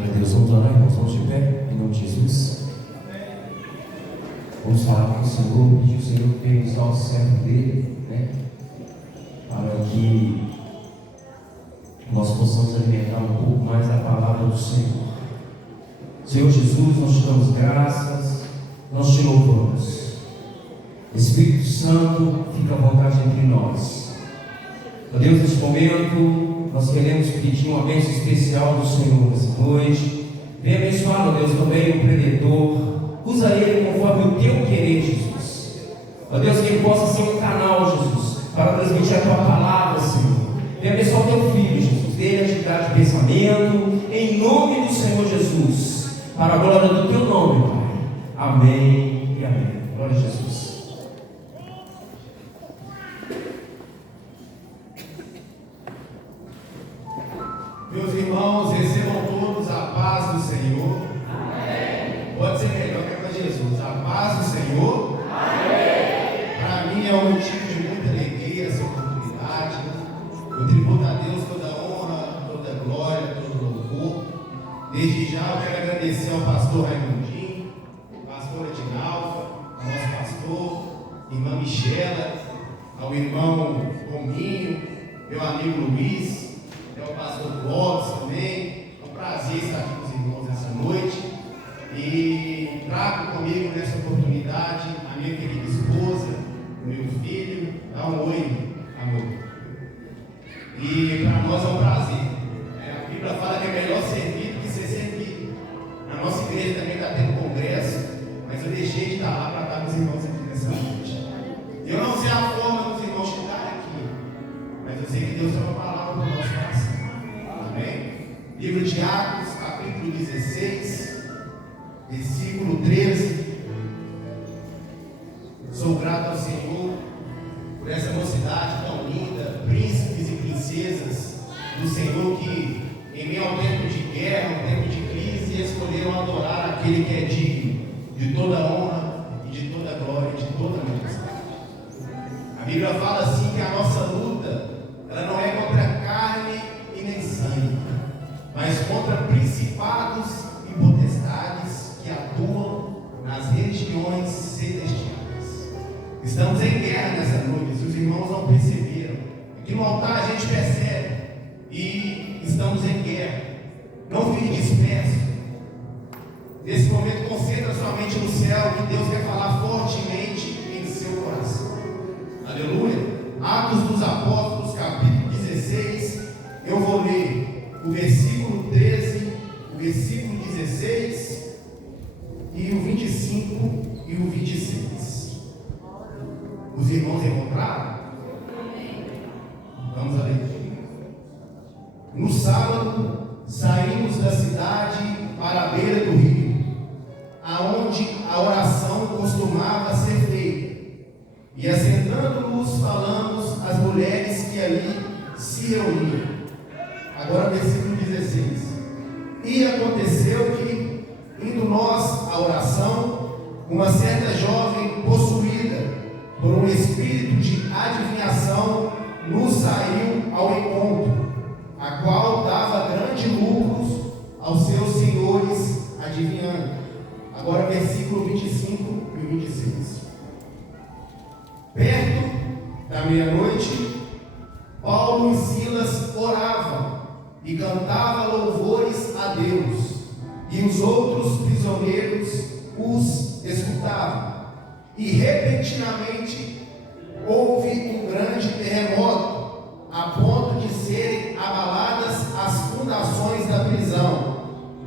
Glória a Deus. Vamos orar, irmãos. Vamos de pé, em nome de Jesus. Vamos falar com o Senhor, pedir o Senhor que venha usar o servo dele, para que nós possamos alimentar um pouco mais da palavra do Senhor. Senhor Jesus, nós te damos graças, nós te louvamos. Espírito Santo, fica à vontade entre nós. Ó Deus, neste momento, nós queremos pedir uma bênção especial do Senhor nessa noite. Venha abençoar, ó Deus, também o pregador. Usa ele conforme o teu querer, Jesus. Ó Deus, que ele possa ser um canal, Jesus, para transmitir a tua palavra, Senhor. Venha abençoar o teu filho, Jesus. Dê atividade de pensamento, em nome do Senhor Jesus, para a glória do teu nome, Pai. Amém e amém. Glória a Jesus. Meus irmãos, recebam todos a paz do Senhor. Amém. Pode ser melhor que para Jesus. A paz do Senhor. Amém. Para mim é um motivo de muita alegria essa oportunidade. Eu tributo a Deus toda a honra, toda a glória, todo o louvor. Desde já eu quero agradecer ao pastor Raimundinho, pastor Edinalva, ao nosso pastor, irmã Michela, ao irmão Rominho, meu amigo Luiz, ao pastor Clóvis também. É um prazer estar aqui com os irmãos nessa noite. E trago comigo nessa oportunidade a minha querida esposa, o meu filho. Dá um oi, amor. E para nós é um prazer. A Bíblia fala que é melhor servir do que ser servido. Na nossa igreja também está tendo congresso, mas eu deixei de estar lá para estar com os irmãos aqui nessa noite. Eu não sei a forma dos irmãos chegarem aqui, mas eu sei que Deus tem uma palavra para o nosso coração. Amém? Livro de Atos, capítulo 16, versículo 13. Sou grato ao Senhor por essa mocidade tão linda, príncipes e princesas do Senhor que, em meio ao tempo de guerra, ao tempo de crise, escolheram adorar aquele que é digno de toda honra e de toda glória e de toda majestade. A Bíblia fala assim que a nossa luta, ela não é contra carne e nem sangue, mas contra principados e potestades que atuam nas regiões celestiais. Estamos em guerra nessa noite, se os irmãos não perceberam. Aqui no altar a gente percebe e estamos em guerra. Não fique disperso. Nesse momento concentra somente no céu, que Deus quer falar fortemente em seu coração. Aleluia. Atos dos Apóstolos, capítulo 16. Eu vou ler o versículo 13, o versículo 16 e o 25 e o 26. Os irmãos encontraram? Vamos a leitura. No sábado, saímos da cidade para a beira do rio, aonde a oração costumava ser feita. E assentando-nos, falamos às mulheres que ali se reuniam. Agora versículo 16. E aconteceu que, indo nós à oração, uma certa jovem possuída por um espírito de adivinhação nos saiu ao encontro, a qual dava grandes lucros aos seus senhores adivinhando. Agora versículo 25 e 26. Perto da meia-noite, Paulo e Silas oravam e cantavam louvores a Deus, e os outros prisioneiros os escutavam. E repentinamente houve um grande terremoto, a ponto de serem abaladas as fundações da prisão,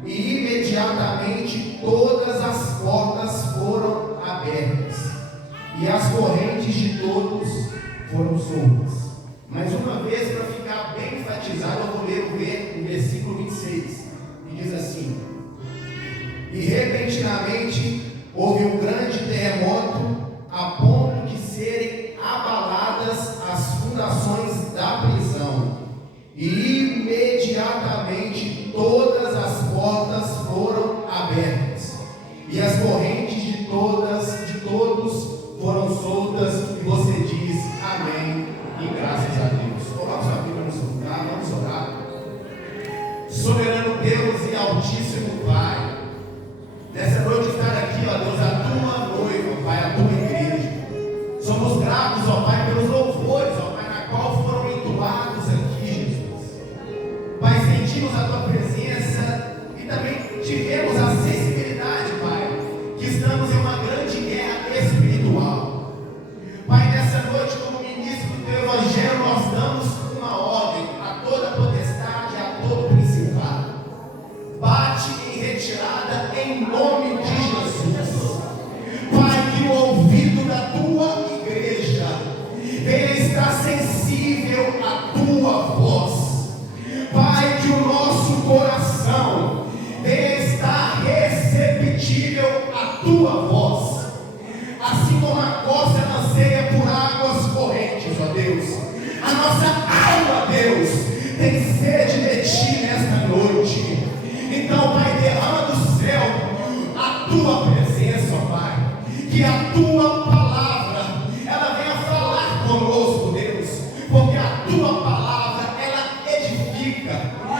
e imediatamente todas as portas foram abertas, e as correntes de todos foram soltas. Mais uma vez, para ficar bem enfatizado, eu vou ler o versículo 26, que diz assim: e repentinamente houve um grande terremoto, a ponto de serem abaladas as fundações da prisão, e imediatamente todas as portas foram abertas, e as correntes de todos foram soltas, e você diz amém, e graças a Deus. Coloque sua Bíblia no seu lugar, vamos orar. Soberano Deus e Altíssimo Pai, nessa noite estar aqui, ó Deus, a tua noiva, Pai, a tua igreja. Somos gratos, ó Pai, pelos louvores, ó Pai, na qual foram entoados aqui, Jesus. Pai, sentimos a tua presença e também tivemos a sensibilidade, Pai, que estamos em uma grande guerra espiritual. Pai, nessa noite, como ministro do teu evangelho, nós damos uma ordem a toda potestade, a todo principado. Bate em retirada em nome de Jesus. Pai, que o ouvido da tua igreja venha estar sensível à tua voz. Pai, que o nosso coração venha estar receptível à tua voz. Assim como a costa anseia por águas correntes, ó Deus, a nossa alma, Deus, tem sede de ti nesta noite. Então, Pai, derrama do céu a tua presença, ó Pai, que a tua palavra, ela venha falar conosco, Deus, porque a tua palavra, ela edifica,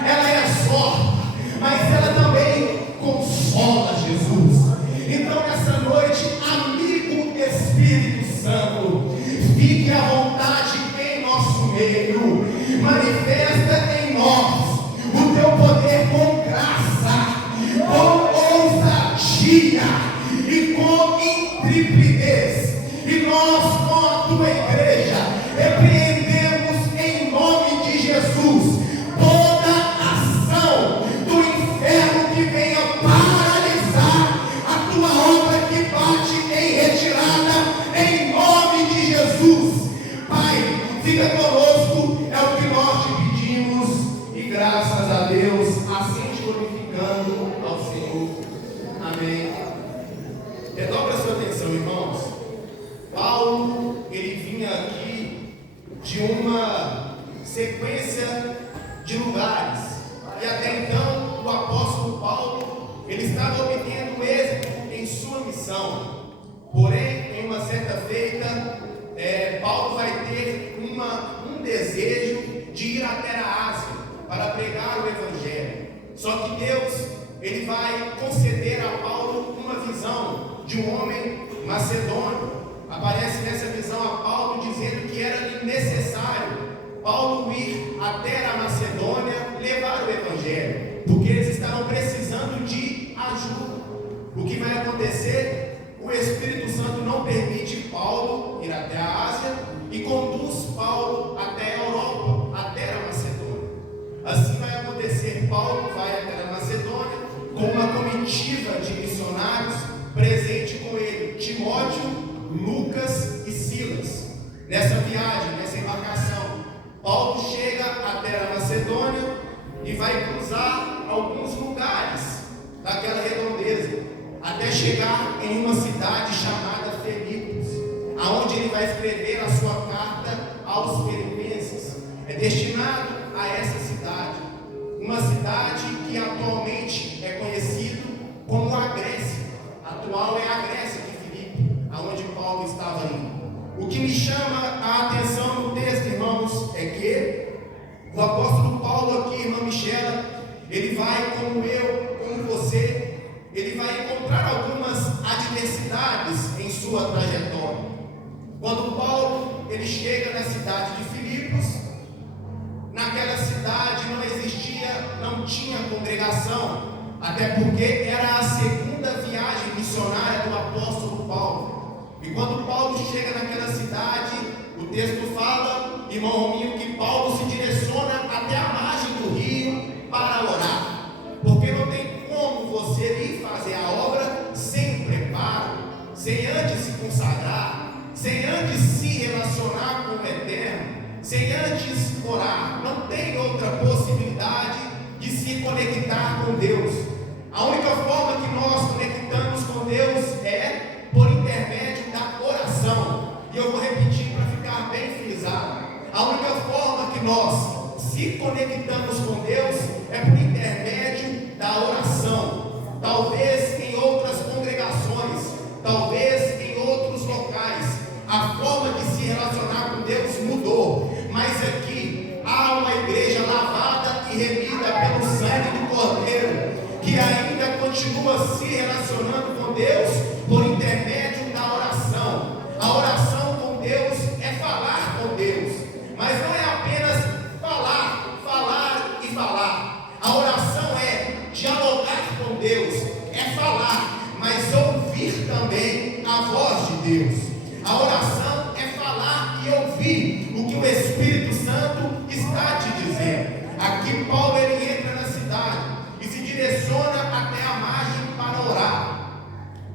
ela exorta, mas ela também consola, Jesus. Então, nessa noite, amigo Espírito Santo, fique à vontade em nosso meio, manifesta em nós o teu poder com graça, com ousadia e com intrepidez. E nós, com a tua igreja, repreendemos em nome de Jesus toda ação do inferno que venha paralisar a tua obra, que bate em retirada em nome de Jesus. Pai, fica conosco, é o que nós te pedimos, e graças a Deus, assim te glorificando ao Senhor. Amém. Redobre a sua atenção, irmãos. Paulo, ele vinha aqui de uma sequência de lugares, e até então o apóstolo Paulo, ele estava obtendo êxito em sua missão. Porém, em uma certa feita, Paulo vai ter um desejo de ir até a Ásia para pregar o evangelho. Só que Deus, ele vai conceder a Paulo uma visão de um homem macedônio. Aparece nessa visão a Paulo dizendo que era necessário Paulo ir até a Macedônia levar o evangelho, porque eles estavam precisando de ajuda. O que vai acontecer? O Espírito Santo não permite Paulo ir até a Ásia e conduz Paulo até a Europa, até a Macedônia. Assim vai acontecer: Paulo vai até a Macedônia com uma comitiva de missionários, presente com ele Timóteo, Lucas e Silas. Nessa viagem, nessa embarcação, Paulo chega até a Macedônia e vai cruzar alguns lugares daquela redondeza, até chegar em uma cidade chamada Filipos, aonde ele vai escrever a sua carta aos filipenses. É destinado a essa cidade, uma cidade que atualmente é conhecida como a Grécia. Atual é a Grécia de Filipe, aonde Paulo estava indo. O que me chama a atenção no texto, irmãos, é que o apóstolo Paulo aqui, irmã Michela, ele vai, como eu, como você, ele vai encontrar algumas adversidades em sua trajetória. Quando Paulo, ele chega na cidade de Filipos, naquela cidade não tinha congregação, até porque era a segunda viagem missionária do apóstolo Paulo. E quando Paulo chega naquela cidade, o texto fala, irmão Rominho, que Paulo se direciona até a margem do rio para orar, porque não tem como você ir fazer a obra sem preparo, sem antes se consagrar, sem antes se relacionar com o Eterno, sem antes orar. Não tem outra possibilidade de se conectar com Deus. A única forma que nós conectamos com Deus é por intermédio da oração. E eu vou repetir para ficar bem frisado: a única forma que nós se conectamos com Deus é por intermédio da oração. Talvez em outras congregações, talvez em outros locais, a forma de se relacionar com Deus mudou, mas aqui há uma igreja lavada e remida pelo sangue que ainda continua se relacionando com Deus por intermédio da oração. A oração com Deus é falar com Deus, mas não é apenas falar, falar e falar. A oração é dialogar com Deus, é falar, mas ouvir também a voz de Deus. A oração é falar e ouvir o que o Espírito Santo está te dizendo. Aqui Paulo ele entra na cidade e se direciona até a margem para orar.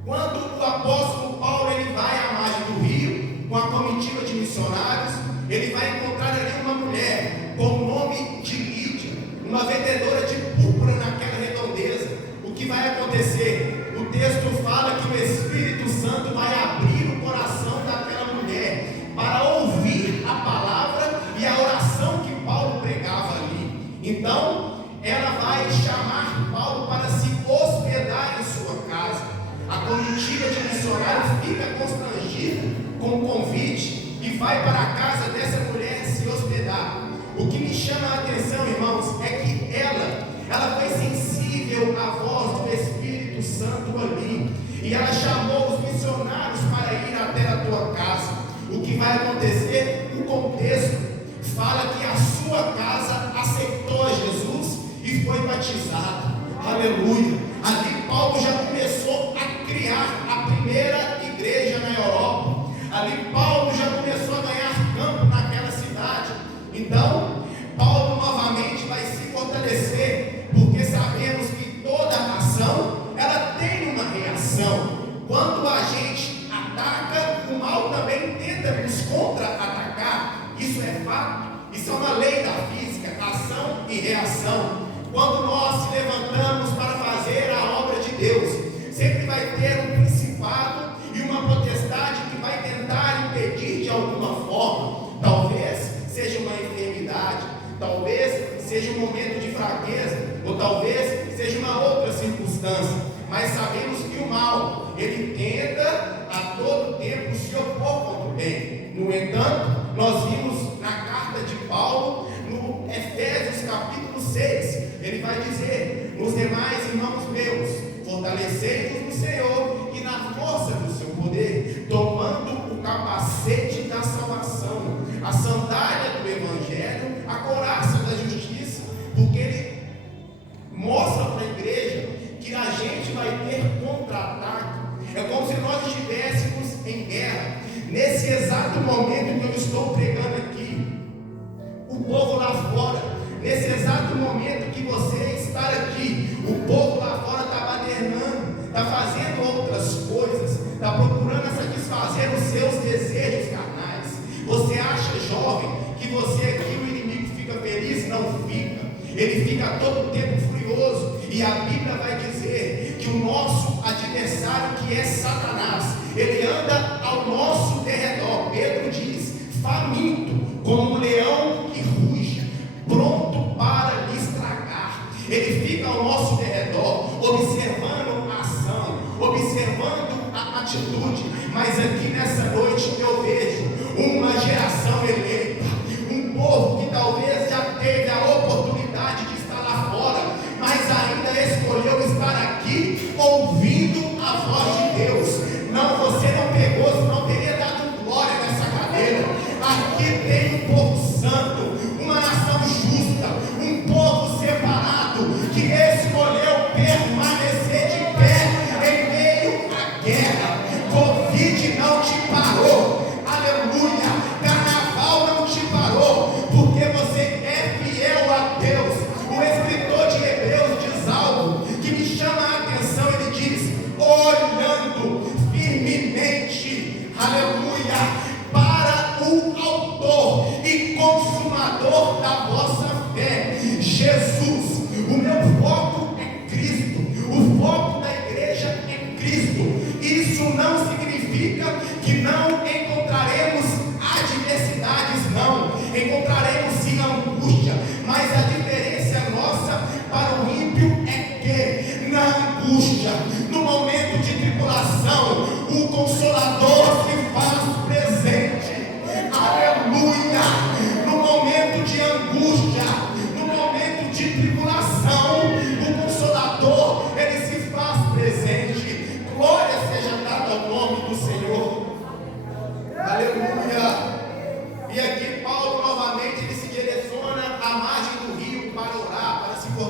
Quando o apóstolo Paulo ele vai à margem do rio com a comitiva de missionários, ele vai encontrar ali uma mulher com o nome de Lídia, uma vendedora de púrpura naquela redondeza. O que vai acontecer? O texto fala que o Espírito Santo vai abrir o coração daquela mulher para ouvir a palavra e a oração que Paulo pregava ali. Então, ela vai chamar Paulo para se hospedar em sua casa. A comitiva de missionários fica constrangida com o convite e vai para a casa dessa mulher se hospedar. O que me chama a atenção, irmãos, é que ela foi sensível à voz do Espírito Santo ali, e ela chamou os missionários para ir até a tua casa. O que vai acontecer? O contexto fala que a sua casa aceitou Jesus e foi batizado. Aleluia! Ali Paulo já começou a criar a primeira igreja na Europa. Ali Paulo já começou a ganhar campo naquela cidade. Então, Paulo novamente vai se fortalecer, porque sabemos que toda ação, ela tem uma reação. Quando a gente ataca, o mal também tenta nos contra-atacar. Isso é fato, isso é uma lei da física, ação e reação. Quando nós se levantamos para fazer a obra de Deus, sempre vai ter um principado e uma potestade que vai tentar impedir de alguma forma. Talvez seja uma enfermidade, talvez seja um momento de fraqueza, ou talvez seja uma outra circunstância, mas sabemos que o mal, ele tenta a todo tempo se opor contra o bem. No entanto, nós vimos na carta de Paulo, no Efésios capítulo 6, ele vai dizer: nos demais irmãos meus, fortalecei-vos no Senhor e na força do seu poder, tomando o capacete da salvação, a sandália do Evangelho, a couraça da justiça, porque ele mostra para a igreja que a gente vai ter contra-ataque. É como se nós estivéssemos em guerra. Nesse exato momento que eu estou pregando aqui, o povo lá fora, nesse exato momento que você está aqui, o povo lá fora está badernando, está fazendo outras coisas, está procurando satisfazer os seus desejos carnais. Você acha, jovem, que você aqui, o inimigo fica feliz? Não fica. Ele fica todo o tempo furioso. E a Bíblia vai dizer que o nosso adversário, que é Satanás, ele anda ao nosso derredor. Pedro diz: faminto, como um leão que ruge, pronto para lhe estragar. Ele fica ao nosso derredor, observando a ação, observando a atitude. Mas aqui nessa noite eu vejo uma geração eleita, um povo que talvez já teve a oportunidade de estar lá fora, mas ainda escolheu estar aqui ouvindo a voz de Deus. Não, você não pegou, você não teria dado glória nessa cadeira. Aqui tem um povo santo, uma nação justa, um povo separado, que escolheu permanecer de pé em meio à guerra. Covid não te parou, aleluia. Carnaval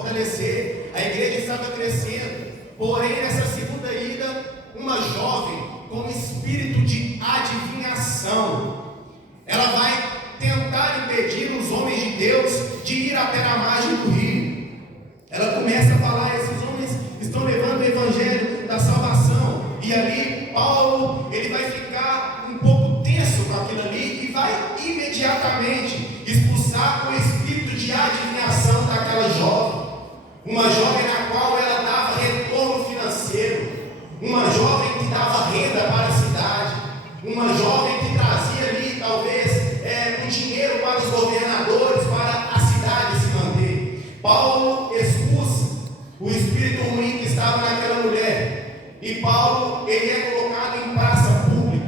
fortalecer. A igreja estava crescendo. Porém, nessa segunda ida, uma jovem com espírito de adivinhação, ela vai tentar impedir os homens de Deus de ir até a margem do rio. Ela começa a falar: esses homens estão levando o evangelho da salvação. E ali Paulo, ele vai ficar um pouco tenso com aquilo ali e vai imediatamente expulsar o espírito de adivinhação daquela jovem. Uma jovem na qual ela dava retorno financeiro, uma jovem que dava renda para a cidade, uma jovem que trazia ali talvez um dinheiro para os governadores, para a cidade se manter. Paulo expulsa o espírito ruim que estava naquela mulher, e Paulo, ele é colocado em praça pública,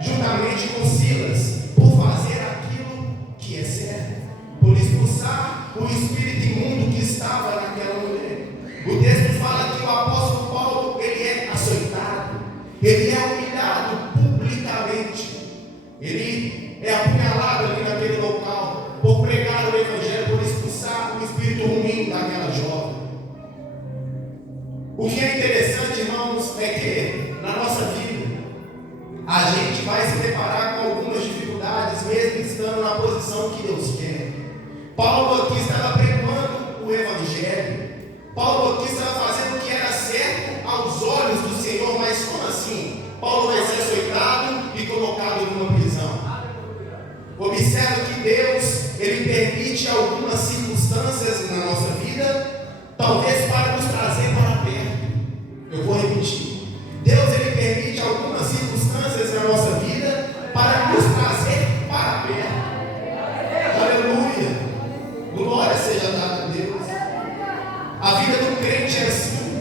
juntamente com Silas, por fazer aquilo que é certo, por expulsar o espírito imundo que estava naquela mulher. O texto fala que o apóstolo Paulo, ele é açoitado, ele é humilhado publicamente, ele é apunhalado ali naquele local, por pregar o evangelho, por expulsar o espírito ruim daquela jovem. O que é interessante, irmãos, é que na nossa vida a gente vai se deparar com algumas dificuldades, mesmo estando na posição que Deus quer. Paulo aqui estava pregando o evangelho, Paulo aqui estava fazendo o que era certo aos olhos do Senhor. Mas como assim? Paulo vai ser açoitado e colocado numa prisão. Observe que Deus, ele permite algumas circunstâncias na nossa vida, talvez para nos trazer para perto. Eu vou repetir. Deus, ele permite algumas circunstâncias na nossa vida para nos trazer para perto. Aleluia! Glória seja dada a Deus. A vida do crente é assim.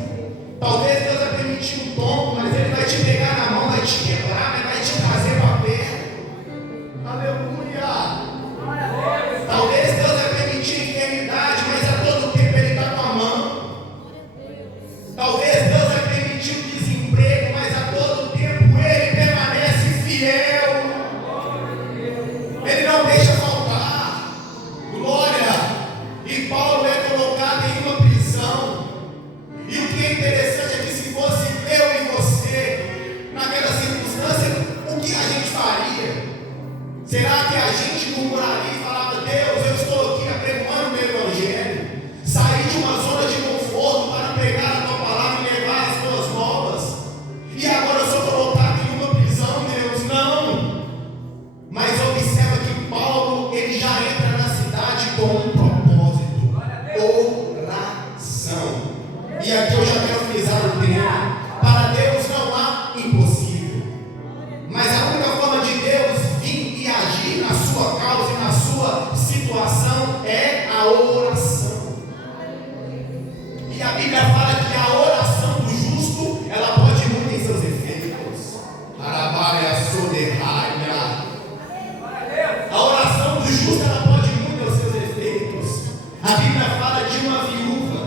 Talvez Deus vai permitir um tombo, mas ele vai te pegar na mão, vai te quebrar, mas vai te trazer para perto. Aleluia! Talvez Deus vai permitir enfermidade, mas a todo tempo ele está com a mão. Talvez Deus vai permitir o desemprego, mas a todo tempo ele permanece fiel. Ele não deixa faltar. Glória! E Paulo é colocado em uma prisão. E o que é interessante é que se fosse eu e você naquela circunstância, o que a gente faria? Será que a gente murmuraria e falava: Deus, eu estou aqui apregoando o meu evangelho, saí de uma zona de conforto para pregar a tua palavra e levar as tuas novas, e agora eu sou colocado em uma prisão? Deus, não. Mas observa que Paulo, ele já entra na cidade com um propósito: oração. E aqui eu já quero frisar o tema: para Deus não há impossível. Mas a única forma de Deus vir e agir na sua causa e na sua situação é a oração. E a Bíblia fala que a oração do justo, ela pode muito em seus efeitos. Arabaia soderraia. A oração do justo, ela pode muito aos seus efeitos. A Bíblia fala de uma viúva,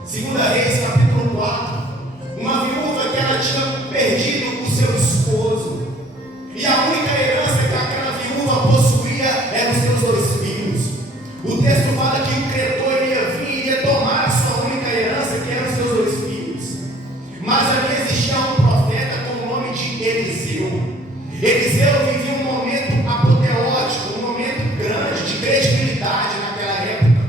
2 Reis capítulo 4, uma viúva que ela tinha perdido o seu esposo. E a única herança que aquela viúva possuía eram os seus 2 filhos. O texto fala que o credor iria vir e iria tomar a sua única herança, que eram os seus 2 filhos. Mas ali existia um profeta com o nome de Eliseu. Eliseu vivia um momento apoteótico, um momento grande de credibilidade naquela época.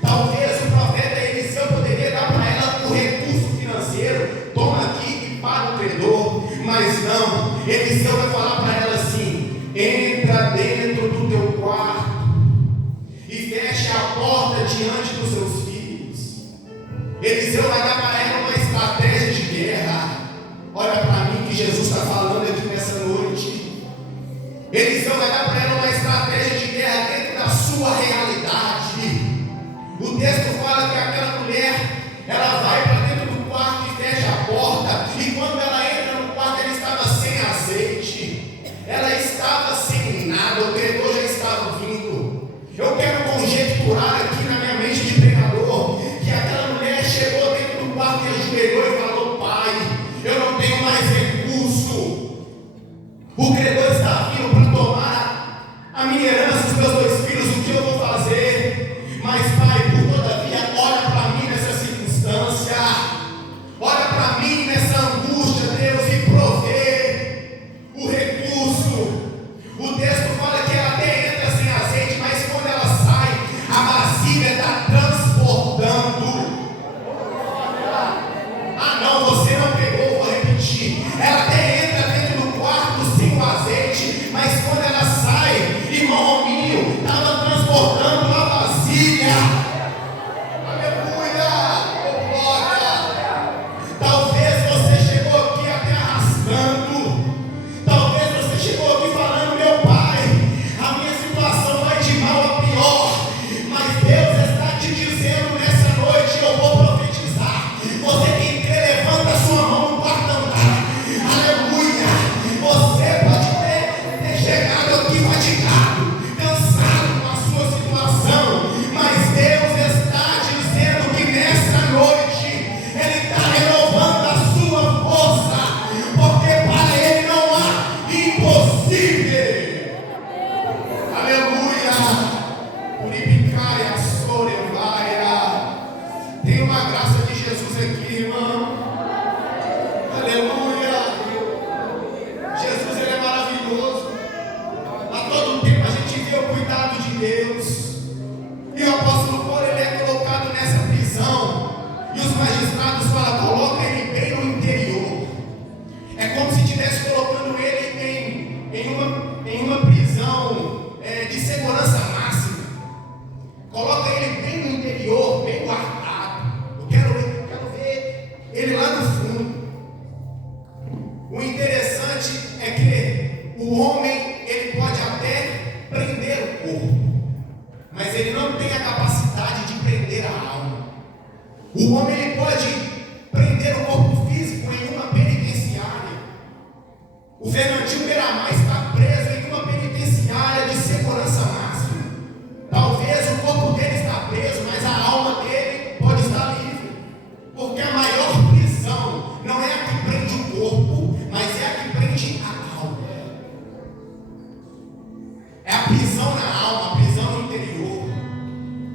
Talvez o profeta Eliseu poderia dar para ela o recurso financeiro: toma aqui e paga o credor. Mas não, Eliseu vai falar para ela assim: entra dentro do teu quarto e fecha a porta diante dos seus filhos. Eliseu vai dar para ela uma estratégia de guerra. Olha para mim que Jesus está falando aqui nessa noite. Eliseu vai dar para ela uma estratégia de guerra dentro da sua realidade. O texto fala que aquela mulher, ela vai para dentro do quarto e fecha a porta, e quando ela entra no quarto, ela estava sem azeite, ela estava sem nada, o credor já estava vindo. Eu quero conjecturar aqui na minha mente de pregador que aquela mulher chegou dentro do quarto e ajoelhou e falou: Pai, eu não tenho mais recurso, o credor está vindo para tomar a minha herança, os meus 2 filhos, o que eu vou fazer? Mas Pai, por todavia, olha para mim nessa a graça de Jesus aqui, irmão. Aleluia. Jesus, ele é maravilhoso. A todo tempo a gente vê o cuidado de Deus. E o apóstolo Paulo, ele é colocado nessa prisão. E os magistrados falam, coloca ele bem no interior. É como se estivesse colocando ele em uma prisão de segurança máxima. Coloca ele bem no interior, bem guardado. Eu quero ver ele lá no fundo. O interessante é que o homem, ele pode até prender o corpo, mas ele não tem a capacidade de prender a alma. O homem, ele pode prender o corpo físico em uma penitenciária. O Fernandinho Beiramar está preso em uma penitenciária de segurança máxima. Talvez o corpo dele está preso, mas a alma dele pode estar livre. Porque a maior prisão não é a que prende o corpo, mas é a que prende a alma. É a prisão na alma, a prisão no interior.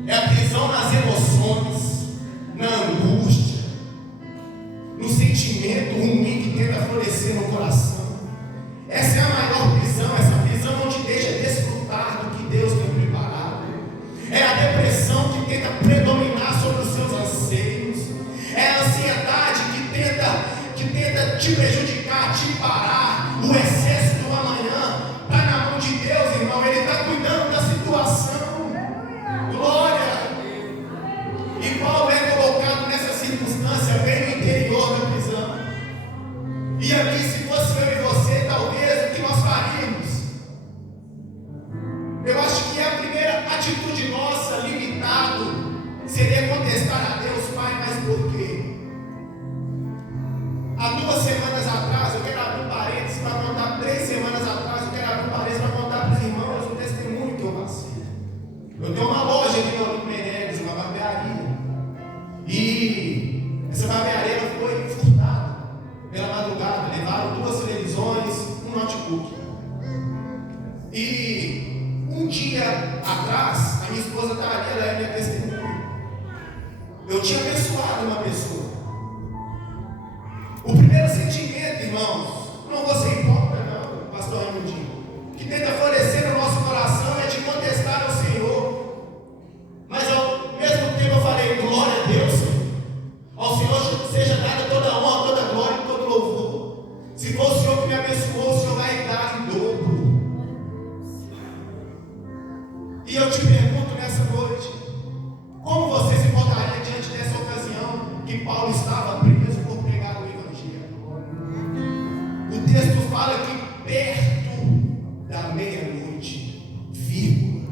É a prisão nas emoções, na angústia, no sentimento ruim que tenta florescer no coração. Essa é a maior prisão. Essa prisão não te deixa desfrutar do que Deus tem preparado. É a depressão que tenta predominar sobre os seus anseios. É a ansiedade que tenta te prejudicar, te parar. O excesso do amanhã está na mão de Deus, irmão. Ele está cuidando da situação. Glória! E Paulo é colocado nessa circunstância bem no interior da prisão. E ali, se fosse eu e você, talvez, o que nós faríamos? Eu acho que a primeira atitude nossa, limitado, seria contestar a Deus, Pai, mas por quê? Há 2 semanas atrás, eu quero abrir um parênteses para contar, 3 semanas atrás, eu quero abrir um parênteses para contar para os irmãos um testemunho que eu passei. Eu tenho uma loja aqui no Olímpio Menezes, uma barbearia. E essa barbearia foi furtada pela madrugada. Levaram 2 televisões, um notebook. E um dia atrás, a minha esposa está ali, ela é minha testemunha. Eu tinha abençoado uma pessoa. O primeiro sentimento, irmãos, não vou ser hipócrita, não, pastor Raimundinho, que tenta florescer no nosso coração é de contestar ao Senhor. Mas ao mesmo tempo eu falei, glória a Deus, Senhor. Ao Senhor seja dada toda honra, toda glória e todo louvor. Se for o Senhor que me abençoou, o Senhor vai dar em dobro. E eu te pergunto nessa noite, como você se portaria diante dessa ocasião que Paulo estava preso por pregar o Evangelho? O texto fala que perto da meia-noite, vírgula,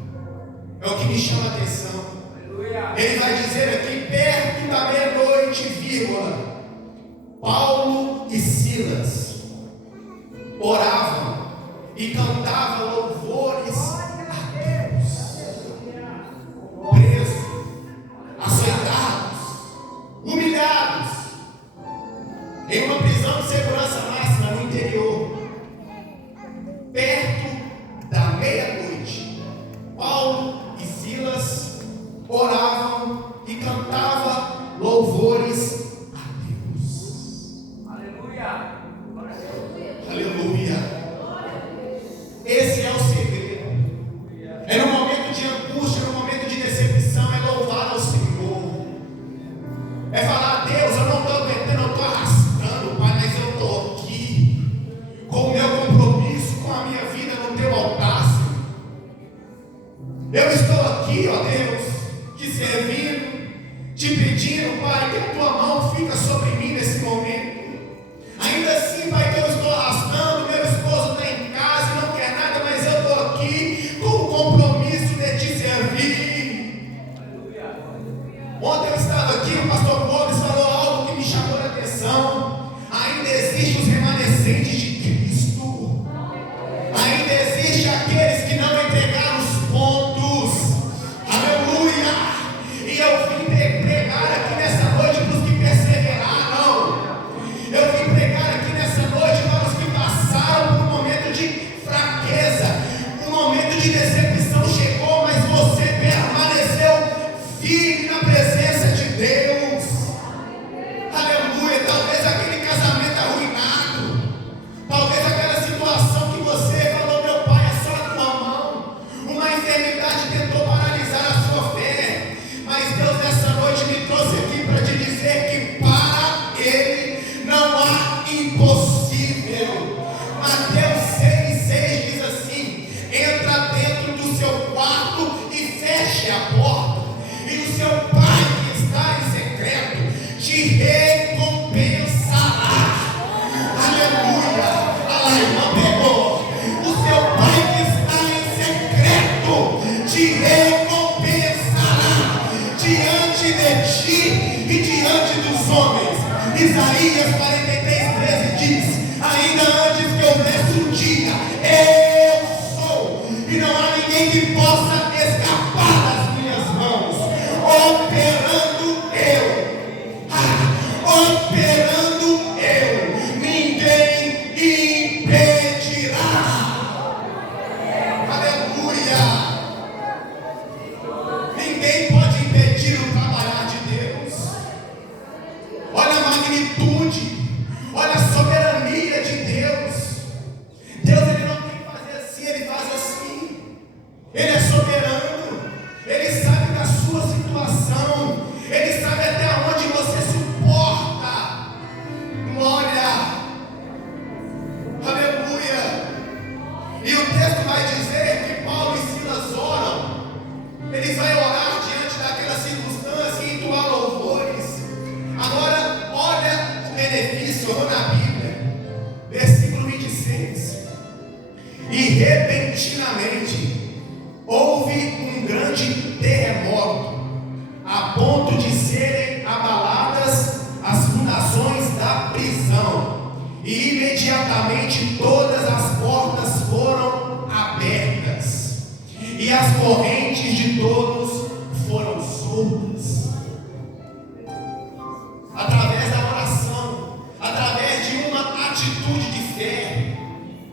é o que me chama a atenção. Ele vai dizer aqui, perto da meia-noite, vírgula, Paulo e Silas oravam e cantavam louvores a Deus. Presos, açoitados, humilhados, em uma prisão de segurança máxima no interior. Perto da meia-noite, Paulo e Silas oravam e cantavam louvores a Deus. Aleluia! Aleluia! Esse é o segredo. É no momento de angústia, no momento de decepção, é louvar ao Senhor. É falar, Deus, eu não estou aguentando, eu estou arrastando, Pai, mas eu estou aqui com o meu compromisso, com a minha vida no teu altar, Senhor. Eu estou aqui, ó Deus, te servindo, te pedindo, Pai, que a tua mão fica sobre mim nesse momento. Ainda assim, Pai, que eu estou arrastando, meu esposo está em casa e não quer nada, mas eu estou aqui com o compromisso de te servir. Ontem eu estava aqui, o pastor Gomes falou algo que me chamou a atenção. Ainda existem os remanescentes de Cristo. Ainda existem aqueles que não entregaram os pontos. Aleluia! E eu vim pregar aqui nessa noite recompensará. Aleluia. A irmã pegou. O seu Pai que está em secreto te recompensará diante de ti e diante dos homens. Isaías 43:13 diz: ainda antes que houvesse um dia, eu sou, e não há ninguém que possa escapar das minhas mãos. Operando eu, ninguém impedirá. Aleluia. Ninguém pode impedir o trabalhar de Deus. Olha a magnitude, olha a soberania de Deus. Deus, ele não tem que fazer assim, ele faz assim. Ele é soberano, ele sabe da sua situação, ele sabe até onde você suporta. Glória, aleluia. E o texto vai dizer que Paulo e Silas oram. Eles vão orar diante daquela circunstância e entoar louvores. Agora, olha o benefício, eu vou na Bíblia, versículo 26. E repentinamente houve um grande terremoto, a ponto de serem abaladas as fundações da prisão, e imediatamente todas as portas foram abertas, e as correntes de todos foram soltas. Através da oração, através de uma atitude de fé.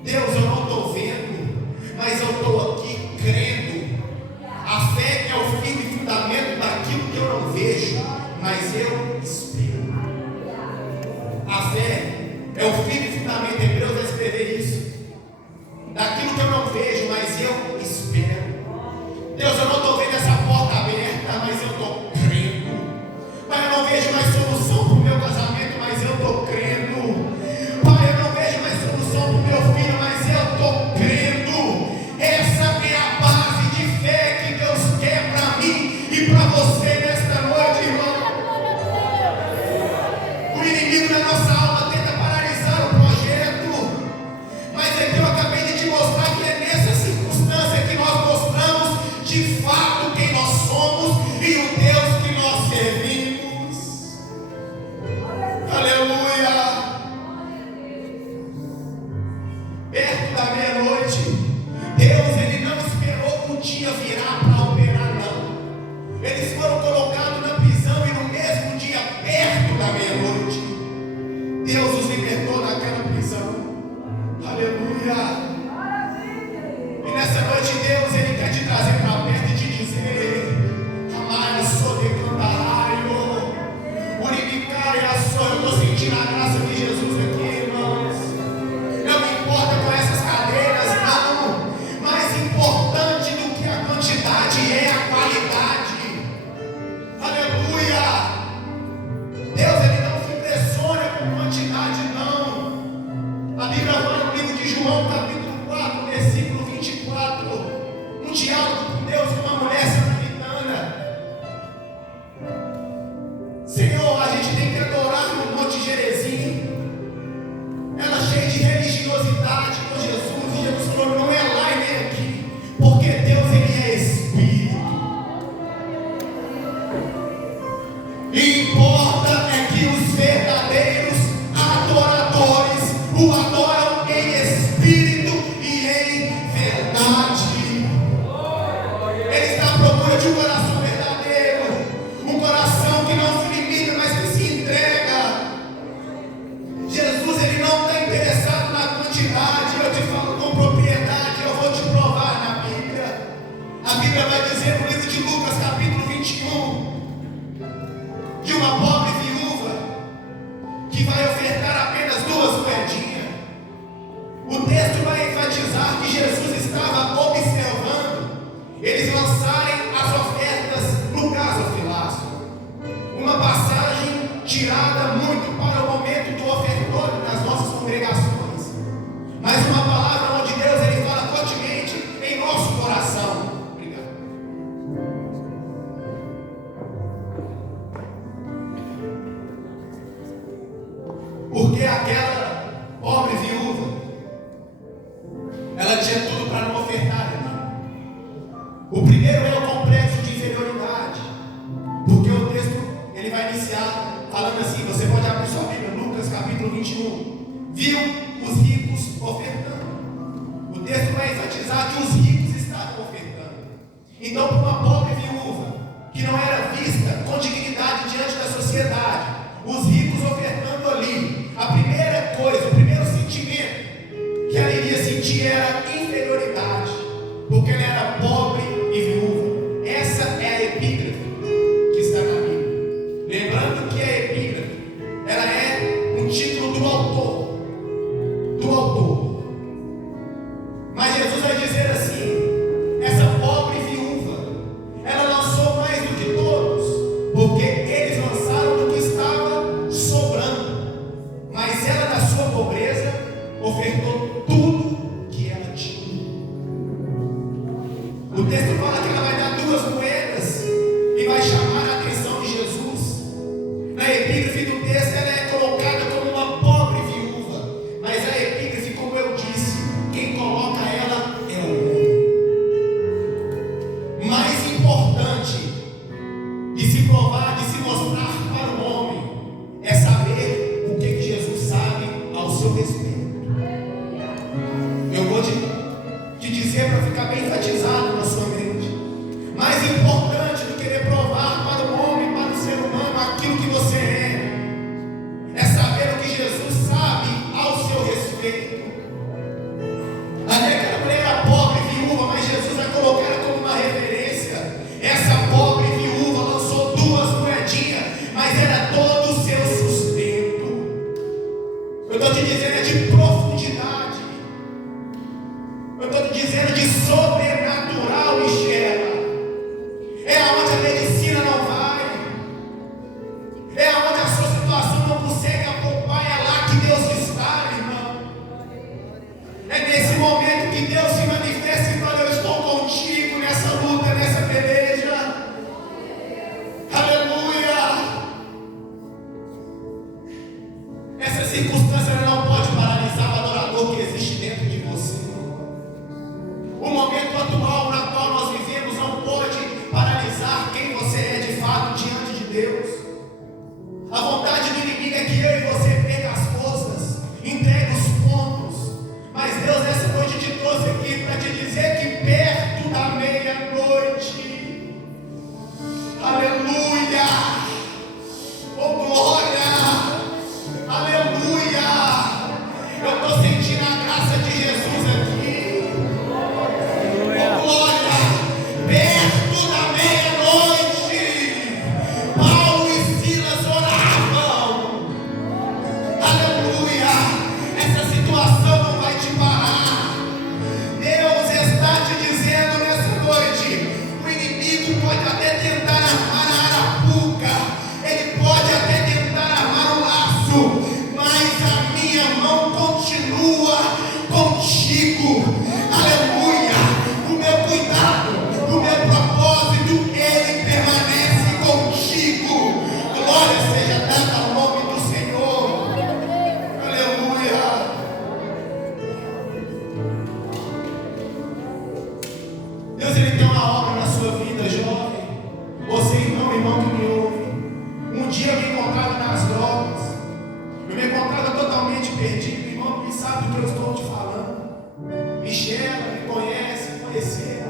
Deus, eu não estou vendo, mas eu estou aqui crendo. A fé é o fim e fundamento daquilo que eu não vejo, mas eu espero. A fé é o fim e fundamento, Hebreus vai escrever isso. Daquilo que eu não vejo, mas eu espero. Deus, eu não estou vendo essa porta aberta, mas eu estou crendo. Pai, eu não vejo mais solução para o meu casamento, mas eu estou crendo. Pai, eu não vejo mais solução para o meu filho, mas eu estou crendo. Essa é a base de fé que Deus quer para mim e para você nesta noite, irmão. O inimigo da nossa alma tenta paralisar o projeto, mas é que eu acabei de te mostrar que é nessa circunstância que nós mostramos de fato quem nós somos e o Deus que nós servimos. Aleluia. Perto da meia-noite, Deus, ele não esperou o dia virar para operar, não. Eles foram colocados na prisão e no mesmo dia, perto da meia-noite, Deus os libertou daquela prisão. Aleluia. E nessa noite, Deus, ele quer te trazer para perto e te dizer: Amai, sou de Cantarário, Uribicária, sou. Eu estou sentindo a graça de Jesus aqui, irmãos. Não me importa com essas cadeiras, não. Mais importante do que a quantidade é a qualidade. Aleluia. Deus, ele não se impressiona com quantidade, não. A Bíblia fala no livro de João, capítulo 4, versículo 24, um diálogo com Deus e uma mulher samaritana. Senhor, a gente tem que adorar no Monte Gerezim. Ela cheia de religiosidade com Jesus, e Jesus falou: não é lá e nem aqui, porque Deus, ele é Espírito. E importa é que os verdadeiros adoradores o adoram em espírito e em verdade. Ele está à procura de um coração verdadeiro, um coração que não se limita, mas que se entrega. Jesus, ele não está interessado na quantidade. Eu te falo com propriedade, eu vou te provar na Bíblia. A Bíblia vai dizer no livro de Lucas, capítulo 21, de uma pobre viúva que vai ofertar apenas 2 moedinhas. O texto vai enfatizar que Jesus estava observando eles lançarem as ofertas no gasofilácio. Uma passagem tirada muito para o momento do ofertório das nossas congregações, mas uma palavra onde Deus, ele fala fortemente em nosso coração. Obrigado. falando assim, você pode abrir sua Bíblia, Lucas capítulo 21, viu os ricos ofertando. O texto vai enfatizar que os ricos estavam ofertando. Então, para uma pobre viúva, que não era vista com dignidade diante da sociedade, os ricos ofertando ali, a primeira coisa, o primeiro sentimento que ela iria sentir era inferioridade, porque ela era pobre e viúva. Essa é a epígrafe que está na Bíblia. Lembrando que a epígrafe, ela é um título do autor. Mas Jesus vai dizer assim: essa pobre viúva, ela lançou mais do que todos, porque eles lançaram do que estava sobrando, mas ela, na sua pobreza, ofertou tudo que ela tinha. O texto fala que ela vai dar 2 moedas e vai chamar a atenção de Jesus. Na epígrafe do texto, ela é colocada como uma pobre viúva, mas a epígrafe, como eu disse, quem coloca ela é o homem. Mais importante de se provar, de se mostrar para o homem, é saber o que Jesus sabe ao seu respeito. Eu vou te dizer para ficar bem enfatizado na sua mente. Mais importante do que querer provar para o homem, para o ser humano, aquilo que você é saber o que Jesus sabe ao seu respeito. Até aquela mulher era pobre viúva, mas Jesus vai colocar ela como uma referência. Essa pobre viúva lançou 2 moedinhas, mas era todo o seu sustento. Eu estou te dizendo, é de profundidade. Eu estou te dizendo de sobrenatural, Michela. É aonde a medicina não vai. É aonde a sua situação não consegue acompanhar. É lá que Deus está, irmão. É nesse momento que Deus se manifesta e fala: eu estou contigo nessa luta, nessa peleja. Aleluia. Essa circunstância não pode paralisar o adorador que existe dentro de você. O momento atual na qual nós vivemos não pode paralisar quem você é de fato diante de Deus. A vontade do inimigo é que eu e você perca as forças, entregue os pontos. Mas Deus nessa noite te trouxe aqui para te dizer que perto da meia-noite, aleluia, oh glória, aleluia, eu estou sentindo a graça de Jesus aqui, oh glória, perto da meia-noite, Paulo e Silas oravam, aleluia, essa situação não vai te parar. Deus está te dizendo nessa noite: o inimigo pode até tentar armar a arapuca, ele pode até tentar armar o laço, mas a minha mão continua contigo, aleluia. O meu cuidado, o meu propósito, ele permanece contigo. Glória seja dada ao nome do Senhor, aleluia. Deus, ele tem uma obra na sua vida, jovem. Você, irmão que me ouve. Um dia eu me encontrava nas drogas, eu me encontrava totalmente perdido. Irmão que sabe do que eu estou te falando. Michela me conhece, conheceu.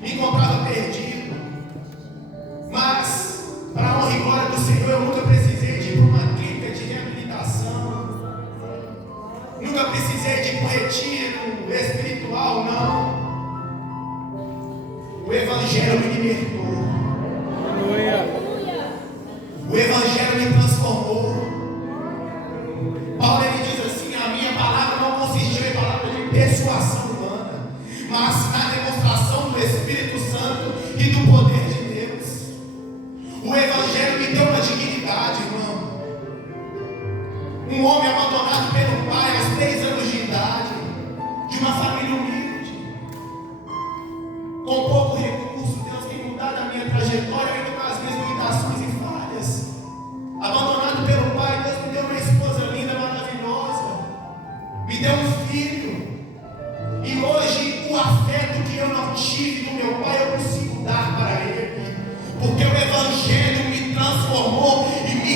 Me encontrava perdido. Mas, para a honra e glória do Senhor, eu nunca precisei de ir para uma clínica de reabilitação. Nunca precisei de ir para um retiro espiritual, não. O Evangelho me libertou. O Evangelho me transformou. Paulo ele diz assim: a minha palavra não consistiu em palavra de persuasão humana, mas na demonstração do Espírito Santo e do poder de Deus. O Evangelho me deu uma dignidade, irmão. Um homem abandonado pelo pai aos 3 anos de idade, de uma família humilde, com pouco recurso. Deus tem mudado a minha trajetória, ainda com as minhas limitações e falhas. Abandonado pelo pai, Deus me deu uma esposa linda, maravilhosa, me deu um filho. E hoje o afeto que eu não tive do meu pai eu consigo dar para ele, porque o Evangelho me transformou e me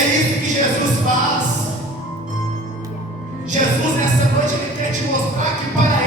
É isso que Jesus faz. Jesus, nessa noite, Ele quer te mostrar que para